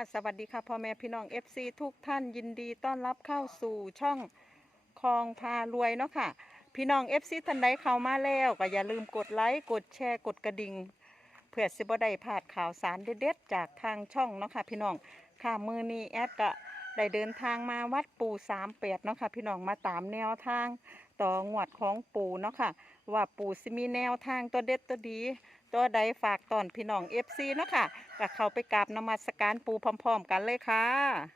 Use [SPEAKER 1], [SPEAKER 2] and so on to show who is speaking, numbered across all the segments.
[SPEAKER 1] สวัสดีค่ะพ่อแม่พี่น้อง FC ทุกท่านยินดีต้อนรับเข้าสู่ช่องคลองพารวยเนาะค่ะพี่น้อง FC ท่านใดเข้ามาแล้วก็อย่าลืมกดไลค์กดแชร์กดกระดิ่งเพื่อสิบ่ได้พลาดข่าวสารเด็ดๆจากทางช่องเนาะค่ะพี่น้องค่ะมือนี้แอดก็ได้เดินทางมาวัดปู่38เนาะค่ะพี่น้องมาตามแนวทางต่องวดของปู่เนาะค่ะว่าปู่สิมีแนวทางตัวเด็ดตัวดีตัวใดฝากตอนพี่น้อง FC เนาะค่ะก็เข้าไปกราบนมัสการปู่พร้อมๆกันเลยค่ะ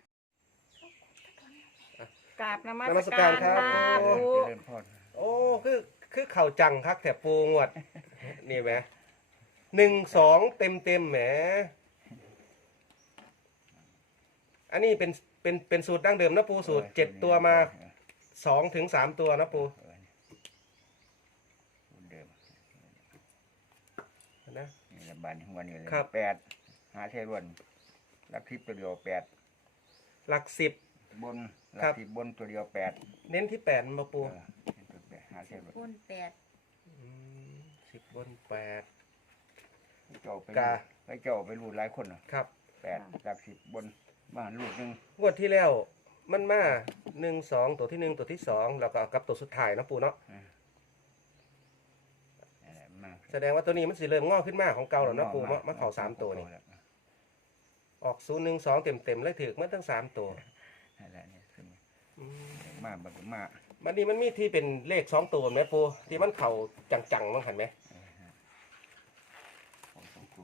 [SPEAKER 1] กราบนมั
[SPEAKER 2] นมัส
[SPEAKER 1] สกา
[SPEAKER 2] การ
[SPEAKER 1] ร
[SPEAKER 2] ครับ
[SPEAKER 1] ค่ะ
[SPEAKER 2] โอ้
[SPEAKER 1] ปู่
[SPEAKER 3] เจริญพร
[SPEAKER 2] โอ้คือเข่าจังคักแถบปูงวด นี่ไหม1-2 เต็มแหมอันนี้เป็นสูตรดั้งเดิมนะปูสูตร7 ตัวมา2 ถึง 3 ตัวนะปู
[SPEAKER 3] เดิม
[SPEAKER 2] นะ
[SPEAKER 3] นี่ละบันวันนี้เลย
[SPEAKER 2] ครับ
[SPEAKER 3] 8หาเทรวนลักทิพย์ตัวเดียว8
[SPEAKER 2] หลัก10
[SPEAKER 3] บน
[SPEAKER 2] ครั
[SPEAKER 3] ลั
[SPEAKER 2] บ
[SPEAKER 3] ทิพย์บนตัวเดียว8
[SPEAKER 2] เน้นที่8มาปู
[SPEAKER 3] หาเทรวน
[SPEAKER 4] ปูนแปด
[SPEAKER 2] 10 บน
[SPEAKER 3] เจ้าไป
[SPEAKER 2] กา
[SPEAKER 3] ไปเจ้าไปรูดหลายคนน่ะ
[SPEAKER 2] 8ครับ
[SPEAKER 3] 8ลักทิพย์บนบ้านรูดหนึง
[SPEAKER 2] งวดที่แล้วมันมา1-2 ตัวที่1ตัวที่2แล้วก็กับตัวสุดท้ายนะปูเนาะ
[SPEAKER 3] มา
[SPEAKER 2] แสดงว่าตัวนี้มันสิเริ่มงอกขึ้นมาของเก่าแล้วนะปูมาเข่า3 ตัวนี่ออก0-1-2 เต็มเลยถือมาทั้ง3 ตัว
[SPEAKER 3] นั่นแหละนี่ขึ้นมาบัดมา
[SPEAKER 2] มันนี่มันมีที่เป็นเลข2 ตัวไหมปูที่มันเข่าจังๆมั้งเห็นไหม
[SPEAKER 3] ของสองตัว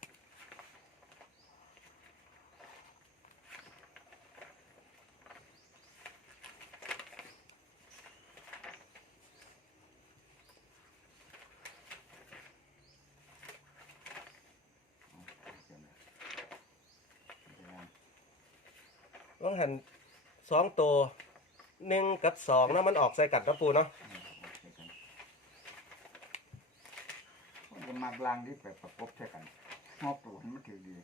[SPEAKER 2] ต้องหัน2 ตัว1 กับ 2แล้วมันออกใส่กัดนะปูเนาะ
[SPEAKER 3] มันจะมากลางที่ไปประกบใช่กันงอกตัวมันถือดี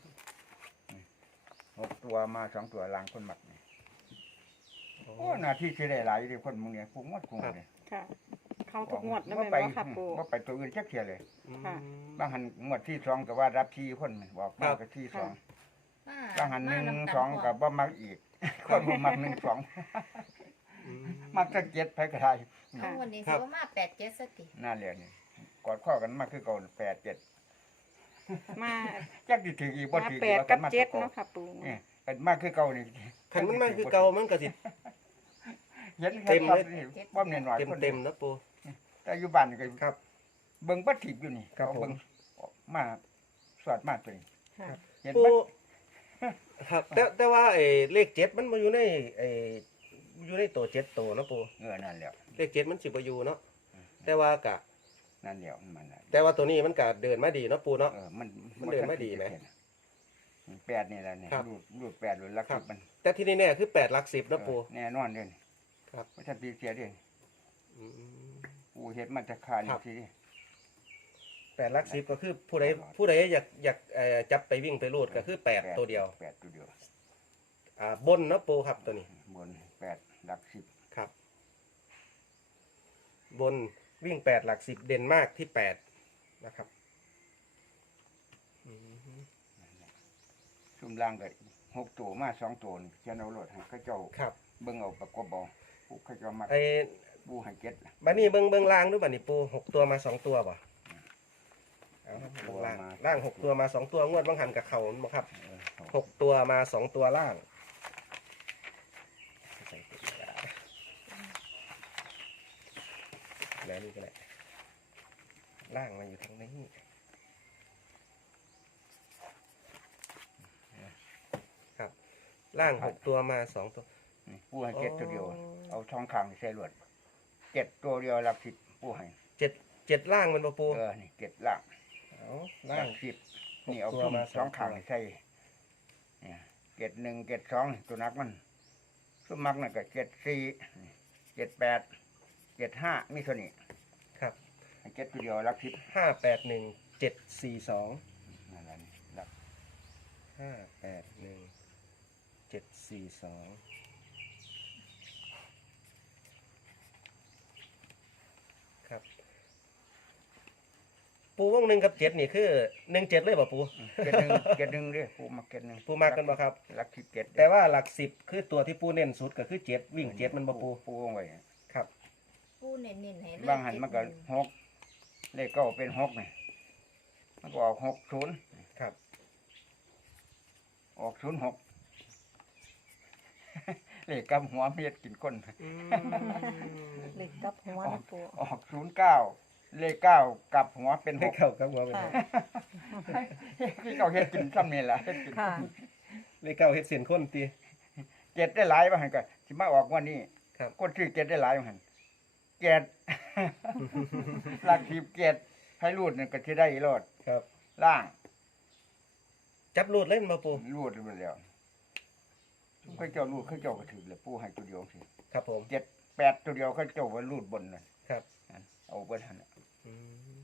[SPEAKER 3] 6 ตัวมา2 ตัวลางคนหมักนี่โอ้หน้าที่ที่ได้หลายอยู่คนมึงเนี่ยกูงวดกูเนี่ย
[SPEAKER 1] ค่ะเข้าทุกงวดนะ
[SPEAKER 3] ว่า
[SPEAKER 1] แม่
[SPEAKER 3] ไป
[SPEAKER 1] ว่าค่ะปู่
[SPEAKER 3] ว่าไปตัวอื่นจักเทียเลย
[SPEAKER 1] ค่ะ
[SPEAKER 3] บางหันงวดที่2ก็ว่ารับที่คนบอกมากกับที่2บางหัน1 2ก็บ่มักอีกคนบ่มัก1 2มักจะ7ไปก็ได้
[SPEAKER 4] เอาวันนี้สิว่ามา8 7สติ
[SPEAKER 3] น่าเรียนนี่กอดข้อกันมากคือเก่า8 7
[SPEAKER 1] มา
[SPEAKER 3] จักสิถืออีกบ่
[SPEAKER 1] มา
[SPEAKER 3] ถือ
[SPEAKER 1] 8 กับ 7เนาะค่ะปู่
[SPEAKER 3] นี่เป็นมากคือเก่านี่
[SPEAKER 2] ขันมันมาคือเก่ามันก็สิ
[SPEAKER 3] เห็น
[SPEAKER 2] เต็มเลย
[SPEAKER 3] บ่แน่นอนคน
[SPEAKER 2] เต็มนะปู
[SPEAKER 3] แต่อยู่บ้านก็
[SPEAKER 2] ครับ
[SPEAKER 3] เบิ่งบ่ถีบอยู่นี่
[SPEAKER 2] ครับ
[SPEAKER 3] เอาเบิ่ง
[SPEAKER 2] ผม
[SPEAKER 3] มาสวดมาตัวนี้
[SPEAKER 1] ค่ะ
[SPEAKER 3] เห็น
[SPEAKER 2] ปู
[SPEAKER 3] บ่
[SPEAKER 2] ครับแต่ว่าไอ้เลข7มันมาอยู่ในไอ้อยู่ในตัว7 ตัวนะปู
[SPEAKER 3] นั่นแหละ
[SPEAKER 2] เลข7มันสิบ่อยู่เนาะแต่ว่ากะ
[SPEAKER 3] นั่นแหละมันน่ะ
[SPEAKER 2] แต่ว่าตัวนี้มันก็เดินมาดีเนาะปูเนาะ
[SPEAKER 3] มัน
[SPEAKER 2] มันเดินไม่ดีไหม
[SPEAKER 3] แปดนี่แหละเนี่ย
[SPEAKER 2] ครับ
[SPEAKER 3] รูด8รูดลัก
[SPEAKER 2] ครับ
[SPEAKER 3] มัน
[SPEAKER 2] แต่ที่แน่ๆคือ8 หลัก 10นะปู
[SPEAKER 3] แน่นอนเด้อ
[SPEAKER 2] ครับ
[SPEAKER 3] บ่ทันตีเสียเด้อ
[SPEAKER 2] อืม
[SPEAKER 3] กูเฮ็ดมันจะขาด
[SPEAKER 2] ครับ
[SPEAKER 3] ทีนี้
[SPEAKER 2] 8 หลัก 10ก็คือผู้ใดอยากจับไปวิ่งไปรูดก็คือ8 ตัวเดียว
[SPEAKER 3] 8ตัวเดียว
[SPEAKER 2] บนเนาะปูครับตัวนี้
[SPEAKER 3] บน8หลัก10
[SPEAKER 2] ครับ บนวิ่ง8 หลัก 10เด่นมากที่8นะครับอืม
[SPEAKER 3] ซุ่มล่างก็6ตัวมา2ตัวนี่จะเอารถให้เขาเจ้า
[SPEAKER 2] ครับ
[SPEAKER 3] เบิ่งเอาประกบเอาผู้เขาเจ้ามา
[SPEAKER 2] ไอ้
[SPEAKER 3] ปูให้เก็ด
[SPEAKER 2] บัดนี้เบิ่งล่างดูบัดนี้ปู6 ตัวมา 2 ตัวบ่เอาครับเบิ่งล่าง6 ตัวมา 2 ตัวงวดบางหันกับเขาบ่ครับ 6 ตัวมา 2 ตัวล่างใส่ตัวแล้วนี่ก็แหละล่างมันอยู่ทางนี้ครับล่าง6 ตัวมา 2 ตัว
[SPEAKER 3] ปูให้เก็ดตัวเดียว เอาทองคำใส่รวด7ตัวเดียวหลัก10ปูให้
[SPEAKER 2] 7ล่างมันบ่ปู
[SPEAKER 3] นี่7ล่าง
[SPEAKER 2] เอา
[SPEAKER 3] ห
[SPEAKER 2] ล่า
[SPEAKER 3] ลั
[SPEAKER 2] ง
[SPEAKER 3] ก10นี่เอาซุ่ม
[SPEAKER 2] มา
[SPEAKER 3] สองข้างใส่เนี่ยเก็ด1เก็ด2ตัวนักมันซุ่มมักน่ะก็เก็ด4เก็ด8เก็ด5มีเท่านี้
[SPEAKER 2] ครับ
[SPEAKER 3] ให้เก็ดตัวเดียวหลัก10
[SPEAKER 2] 581 742
[SPEAKER 3] นั่นแหละนี่หลัก
[SPEAKER 2] 581 742ครับปูวงหนึ่งกับเจ็ดนี่คือ17เลยบ่ปู
[SPEAKER 3] เจ็ดหนึ่งเจ็ดหนึ่งเด้ปูมาเจ็ดหนึ่ง
[SPEAKER 2] ปูมากันบ่ครับ
[SPEAKER 3] หลักที่เจ็ด
[SPEAKER 2] แต่ว่าหลัก10คือตัวที่ปูเน้นสุดก็คือ7วิ่ง7มันบ่ปู
[SPEAKER 3] ปูเอาไว้
[SPEAKER 2] ครับ
[SPEAKER 4] ปูเน้นๆให้เลย
[SPEAKER 3] บางหันมันก็หกเลขเก้าเป็น6นี่มันก็ออก60
[SPEAKER 2] ครับ
[SPEAKER 3] ออก06 เลขกำหัวเมียดกินก้น
[SPEAKER 1] เหล็กกับหัวนะปู
[SPEAKER 3] ออก09เลข9กลับหัวเป็น
[SPEAKER 2] ให้
[SPEAKER 3] 6
[SPEAKER 2] เข้ากับหัวไป
[SPEAKER 1] ค่ะ
[SPEAKER 3] ที่เขาเฮ็ดกินซ้ำนี่แหละเฮ็ดกิน
[SPEAKER 1] ค่ะ
[SPEAKER 2] เลขเก้าเฮ็ดเสียนคนตี
[SPEAKER 3] เจ็ดได้หลายว่าหั่นก็สิมาออกวันนี้
[SPEAKER 2] ครับ
[SPEAKER 3] คนชื่อเจ็ดได้หลายว่าหั่นเจ็ด หลัก10เจ็ดให้รูดนั่นก็สิได้รอด
[SPEAKER 2] ครับ
[SPEAKER 3] ล่าง
[SPEAKER 2] จับรูดเล่นมาปู
[SPEAKER 3] รูดไปแล้วเขาเจ้ารูดเขาเจ้าก็ถือเลยปูให้ตัวเดียวสิ
[SPEAKER 2] ครับผม
[SPEAKER 3] 7 8ตัวเดียวเขาเจ้าว่ารูดบนนั่น
[SPEAKER 2] ครับ
[SPEAKER 3] เอาเบิ่นหั่นน่ะ
[SPEAKER 2] อืม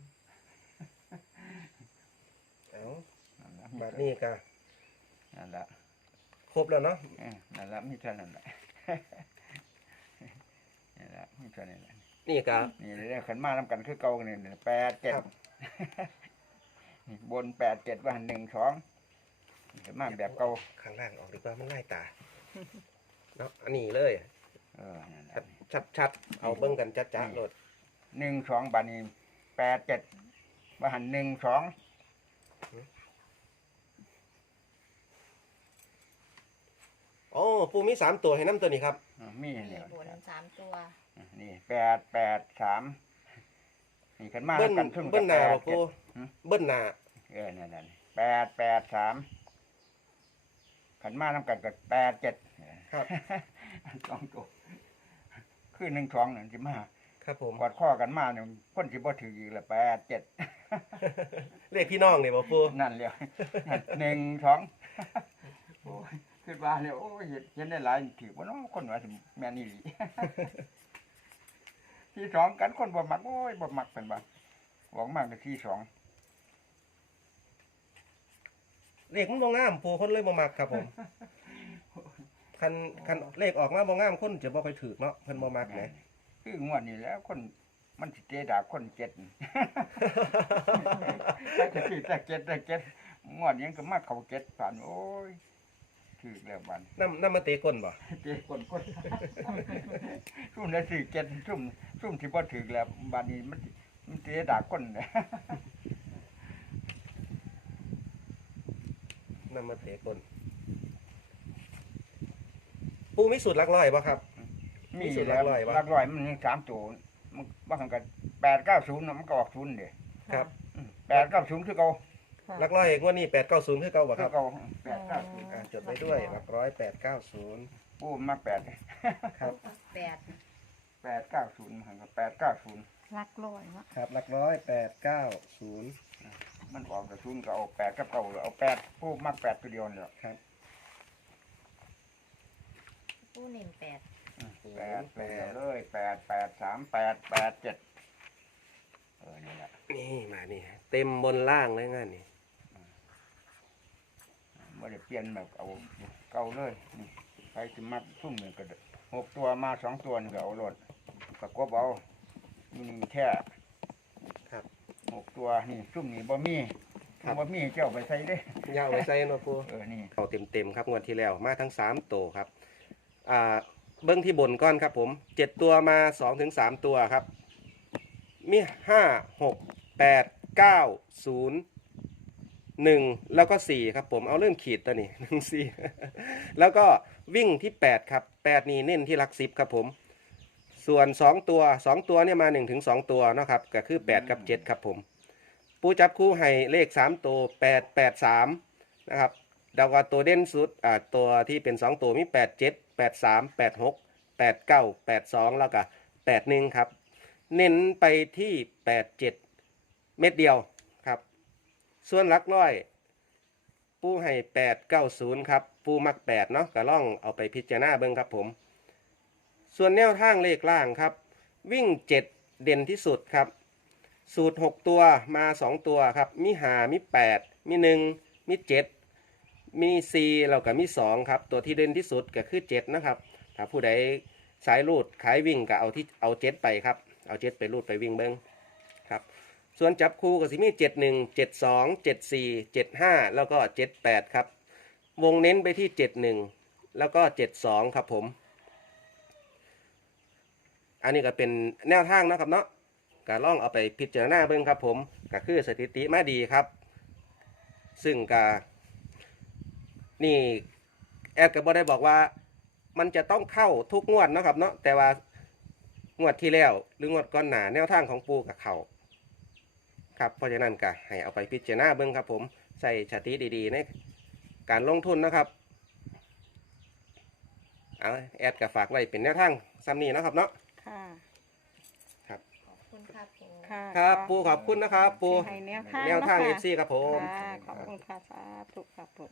[SPEAKER 2] เอา
[SPEAKER 3] นั่นล่ะ
[SPEAKER 2] บัดนี้ก็
[SPEAKER 3] นั่นล่ะ
[SPEAKER 2] ครบแล้วเนาะ
[SPEAKER 3] นั่นล่ะมีเท่านั้นล่ะ นั่นล่ะมีเท่านั้นล่ะ
[SPEAKER 2] นี่ก็
[SPEAKER 3] นี่เรื่องขันมาทำกันคือเก่ากันนี่8
[SPEAKER 2] ครับ
[SPEAKER 3] 7นี่บน8 7ว่า1 2ขันมาแบบเก่า
[SPEAKER 2] ข้างล่างออกดีกว่ามันไล่ตาเนาะอันนี้เลย
[SPEAKER 3] นั่นล่ะ
[SPEAKER 2] ชัดๆเอาเบิ่งกันจัดๆโลด
[SPEAKER 3] 1 2บาดนี้8 7ว่าหัน1 2
[SPEAKER 2] โอ้ปูมี3ตัวให้น้ำตัวนี้ครับ
[SPEAKER 3] มี
[SPEAKER 4] มี
[SPEAKER 3] เนี่ย
[SPEAKER 4] บน3ตัว
[SPEAKER 3] นี่8 3นี่ขันมา
[SPEAKER 2] เบิ้ล
[SPEAKER 3] ทำกันทุ่ม
[SPEAKER 2] เบิ้ลหน้าบ่ปู
[SPEAKER 3] หืม
[SPEAKER 2] เบิ้ลหน้า
[SPEAKER 3] นั่น8 3ขันมาทำกันก็8 7
[SPEAKER 2] ครับ
[SPEAKER 3] 2ตัวคือ1 2นั่นสิมา
[SPEAKER 2] ครับผม
[SPEAKER 3] กอดข้อกันมาเนี่ยคนสิบ่ถืออีกละ8 7
[SPEAKER 2] เลขพี่น้องนี่บ่ปู
[SPEAKER 3] นั่นเลย 1 2โอ้ยคือว่าเลยโอ้ยเห็นได้หลายถือว่าน้องคนว่าสิแม่นอี่หลี ที่สองกันคนบ่มักโอ้ยบ่มักเป็นบ่หวังมากกับที่สอง
[SPEAKER 2] เลขมันบ่งามปูคนเลยบ่มักครับผม คันเลขออกมาบ่งามคนจะบ่ค่อยถือเนาะเพิ่นบ่มักแหม
[SPEAKER 3] คืองวดนี้แล้วคนมันสิเตะดาบคนเจ็ด แต่ที่แต่เจ็ดงวดนี้ก็มาเข้าเจ็ดผ่านโอ้ยถือแล้วบัด
[SPEAKER 2] น้ำมาเตะก้นบ่
[SPEAKER 3] เจ็ดคน ซุ่มได้สี่เจ็ดซุ่มที่บ่ถือแล้วบัดนี้มันเตะดาบคนเนี่ย
[SPEAKER 2] น้ำมาเตะก้นปูมีสูตรหลักร้อยบ่ครับ มีสูตรหลักร้อยวะ
[SPEAKER 3] หลักร้อยมันยัง3ตัวมันว่ากัน890น่ะมันก็ออก0เด้
[SPEAKER 2] ครับ
[SPEAKER 3] 890คือเก่า
[SPEAKER 2] หลักร้อยงวดนี้890คือเก่าบ่
[SPEAKER 3] คื
[SPEAKER 2] ค
[SPEAKER 3] อ
[SPEAKER 2] รับ
[SPEAKER 3] เก่า890
[SPEAKER 2] จดไว้ด้วยหลักร้อย890
[SPEAKER 3] ปูมา8
[SPEAKER 2] ครับ
[SPEAKER 4] 8
[SPEAKER 3] 890มันก็890
[SPEAKER 1] รักร้อยเนาะ
[SPEAKER 2] ครับหลักร้อย890
[SPEAKER 3] มันออกแต่0ก็เอา8กับเก่าเอา8ปูมา8ตัวเดียวนี่แหละ
[SPEAKER 2] ครับ
[SPEAKER 4] ปูเน้น8
[SPEAKER 3] 8เลย8838887นี่แหละ
[SPEAKER 2] นี่มานี่เต็มบนล่างเลยงานนี่
[SPEAKER 3] บ่ได้เปลี่ยนแบบเอาเก่าเลยนี่ใครสิมักซุ่มนี่ก็6ตัวมา2ตัวนี่ก็เอาโลดประกบเอานี่แค่
[SPEAKER 2] ครับ
[SPEAKER 3] 6ตัวนี่ซุ่มนี่บ่มีบ่มีเจ้าไปใส่เด้
[SPEAKER 2] ยาวไว้ใส่เนาะปู
[SPEAKER 3] นี่
[SPEAKER 2] เอาเต็มๆครับงวดที่แล้วมาทั้ง3ตัวครับเบิ้งที่บนก้อนครับผม7ตัวมา2ถึง3ตัวครับมี5 6 8 9 0 1แล้วก็4ครับผมเอาเริ่มขีดตัวนี้1 4 แล้วก็วิ่งที่8ครับ8นี่เน้นที่หลัก10ครับผมส่วน2ตัวเนี่ยมา1ถึง2ตัวเนาะครับก็คือ8กับ7ครับผมปูจับคู่ให้เลข3ตัว8 8 3นะครับดาวกตัวเด่นสุดตัวที่เป็น2ตัวมี8 7 8 3 8 6 8 9 8 2แล้วก็8 1ครับเน้นไปที่8 7เม็ดเดียวครับส่วนหลักร้อยปูให้8 9 0ครับปูมัก8เนาะก็ล่องเอาไปพิจารณาเบิ่งครับผมส่วนแนวทางเลขล่างครับวิ่ง7เด่นที่สุดครับสูตร6ตัวมา2ตัวครับมี5มี8มี1มี7มี4แล้วก็มี2ครับตัวที่เด่นที่สุดก็คือ7นะครับถ้าผู้ใดสายรูดขายวิ่งก็เอา7ไปครับเอา7ไปรูดไปวิ่งเบิ่งครับส่วนจับคู่ก็สิมี71 72 74 75แล้วก็78ครับวงเน้นไปที่71แล้วก็72ครับผมอันนี้ก็เป็นแนวทางนะครับเนาะก็ลองเอาไปพิจารณาเบิ่งครับผมก็คือสถิติมาดีครับ ซึ่งก็นี่แอดก็บ่ได้บอกว่ามันจะต้องเข้าทุกงวดนะครับเนาะแต่ว่างวดที่แล้วหรืองวดก่อนหน้าแนวทางของปูกับเขาครับเพราะฉะนั้นก็ให้เอาไปพิจารณาเบิ่งครับผมใส่สถิติดีๆในการลงทุนนะครับเอาแอดก็ฝากไว้เป็นแนวทางซ้ำนี้นะครับเนาะ
[SPEAKER 1] ค่ะ
[SPEAKER 4] ขอบคุณครับปู
[SPEAKER 1] ค่ะ
[SPEAKER 2] ครับปูขอบคุณนะครับปู
[SPEAKER 1] ที่ให้แนวทาง
[SPEAKER 2] แนวทาง
[SPEAKER 1] เนาะ
[SPEAKER 2] เอ
[SPEAKER 1] ค่ะ
[SPEAKER 2] ฟซีครับผม
[SPEAKER 1] ค่ะขอบคุณค่ะสาธุครับปู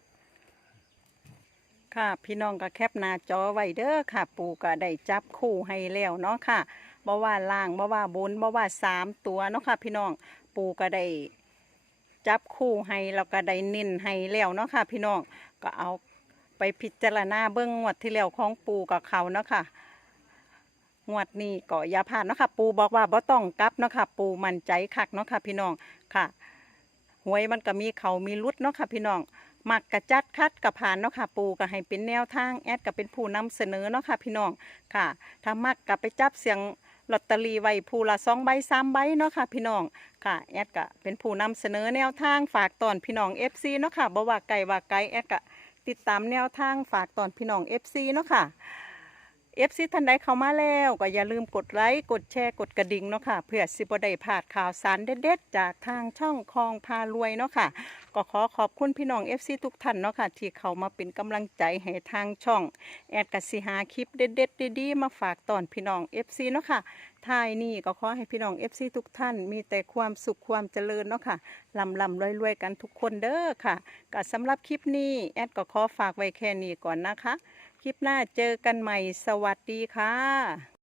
[SPEAKER 1] ค่ะ พี่น้องก็แคปหน้าจอไว้เด้อค่ะ ปูก็ได้จับคู่ให้แล้วเนาะค่ะบ่ว่าล่างบ่ว่าบนบ่ว่า3ตัวเนาะค่ะ พี่น้องปูก็ได้จับคู่ให้แล้วก็ได้เน้นให้แล้วเนาะค่ะ พี่น้องก็เอาไปพิจารณาเบิ่งงวดที่แล้วของปูกับเขาเนาะค่ะงวดนี้ก็อย่าพลาดเนาะค่ะ ปูบอกว่าบ่ต้องกลับเนาะค่ะ ปูมั่นใจคักเนาะค่ะ พี่น้องค่ะหวยมันก็มีเขามีรุดเนาะค่ะ พี่น้อง มักกะจัดคัดกะผ่านเนาะค่ะปูก็ให้เป็นแนวทางแอดก็เป็นผู้นำเสนอเนาะค่ะพี่น้องค่ะถ้ามักก็ไปจับเสียงลอตเตอรี่ไว้ผู้ละ2 ใบ 3 ใบเนาะค่ะพี่น้องค่ะแอดก็เป็นผู้นำเสนอแนวทางฝากตอนพี่น้อง FC เนาะค่ะบ่ว่าไกลว่าไกลแอดก็ติดตามแนวทางฝากตอนพี่น้อง FC เนาะค่ะFC ท่านใดเข้ามาแล้วก็อย่าลืมกดไลค์กดแชร์กดกระดิ่งเนาะค่ะเพื่อสิบ่ได้พลาดข่าวสารเด็ดๆจากทางช่องคลองพารวยเนาะค่ะ ก็ขอขอบคุณพี่น้อง FC ทุกท่านเนาะค่ะที่เข้ามาเป็นกำลังใจให้ทางช่องแอดกสิหาคลิปเด็ดๆดีๆมาฝากตอนพี่น้อง FC เนาะค่ะท้ายนี้ก็ขอให้พี่น้อง FC ทุกท่านมีแต่ความสุขความเจริญเนาะค่ะลำรวยๆกันทุกคนเด้อค่ะก็สำหรับคลิปนี้แอดก็ขอฝากไว้แค่นี้ก่อนนะคะคลิปหน้าเจอกันใหม่สวัสดีค่ะ